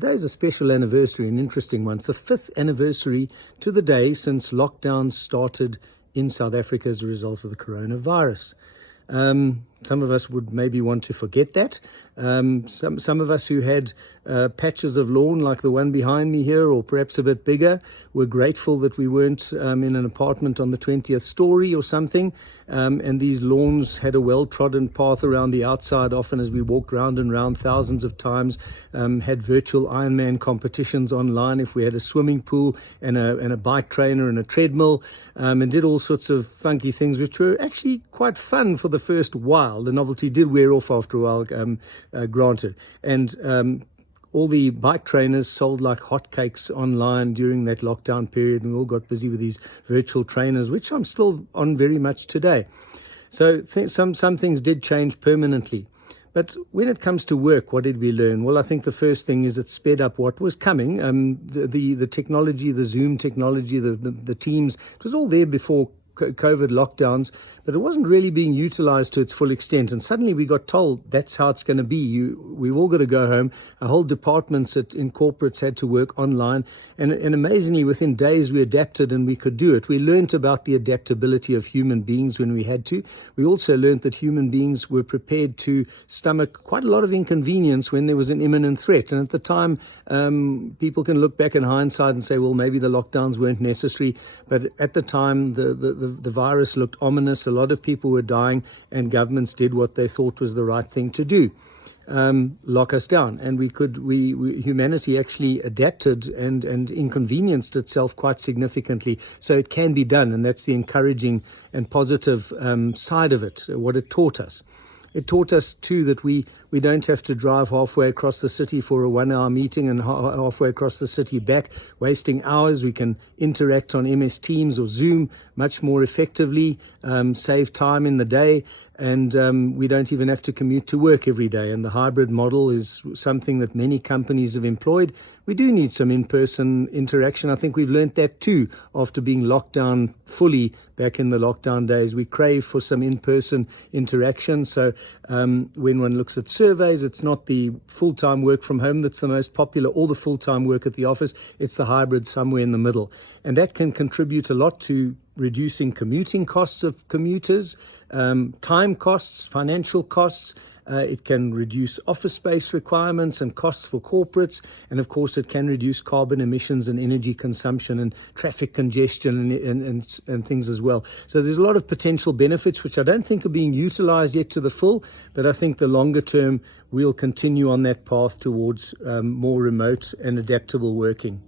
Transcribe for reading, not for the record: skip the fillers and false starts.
Today is a special anniversary, an interesting one. It's the 5th anniversary to the day since lockdown started in South Africa as a result of the coronavirus. Some of us would maybe want to forget that. Some of us who had patches of lawn like the one behind me here, or perhaps a bit bigger, were grateful that we weren't in an apartment on the 20th story or something. And these lawns had a well-trodden path around the outside, often as we walked round and round thousands of times, had virtual Ironman competitions online if we had a swimming pool and a bike trainer and a treadmill, and did all sorts of funky things which were actually quite fun for the first while. The novelty did wear off after a while, granted. And all the bike trainers sold like hotcakes online during that lockdown period, and we all got busy with these virtual trainers, which I'm still on very much today. So some things did change permanently. But when it comes to work, what did we learn? Well, I think the first thing is it sped up what was coming. The technology, the Zoom technology, the Teams, it was all there before COVID lockdowns, but it wasn't really being utilized to its full extent. And suddenly we got told that's how it's going to be. We've all got to go home. Our whole departments in corporates had to work online. And amazingly, within days, we adapted and we could do it. We learned about the adaptability of human beings when we had to. We also learned that human beings were prepared to stomach quite a lot of inconvenience when there was an imminent threat. And at the time, people can look back in hindsight and say, well, maybe the lockdowns weren't necessary. But at the time, the virus looked ominous. A lot of people were dying, and governments did what they thought was the right thing to do. Lock us down, and humanity actually adapted and inconvenienced itself quite significantly. So it can be done, and that's the encouraging and positive side of it, what it taught us. It taught us, too, that we don't have to drive halfway across the city for a 1-hour meeting and halfway across the city back, wasting hours. We can interact on MS Teams or Zoom much more effectively, save time in the day, and we don't even have to commute to work every day. And the hybrid model is something that many companies have employed. We do need some in-person interaction. I think we've learned that, too, after being locked down fully back in the lockdown days. We crave for some in-person interaction. So when one looks at surveys, it's not the full-time work from home that's the most popular, or the full-time work at the office. It's the hybrid somewhere in the middle. And that can contribute a lot to reducing commuting costs of commuters, time costs, financial costs. It can reduce office space requirements and costs for corporates. And of course, it can reduce carbon emissions and energy consumption and traffic congestion and things as well. So there's a lot of potential benefits, which I don't think are being utilized yet to the full. But I think the longer term, we'll continue on that path towards more remote and adaptable working.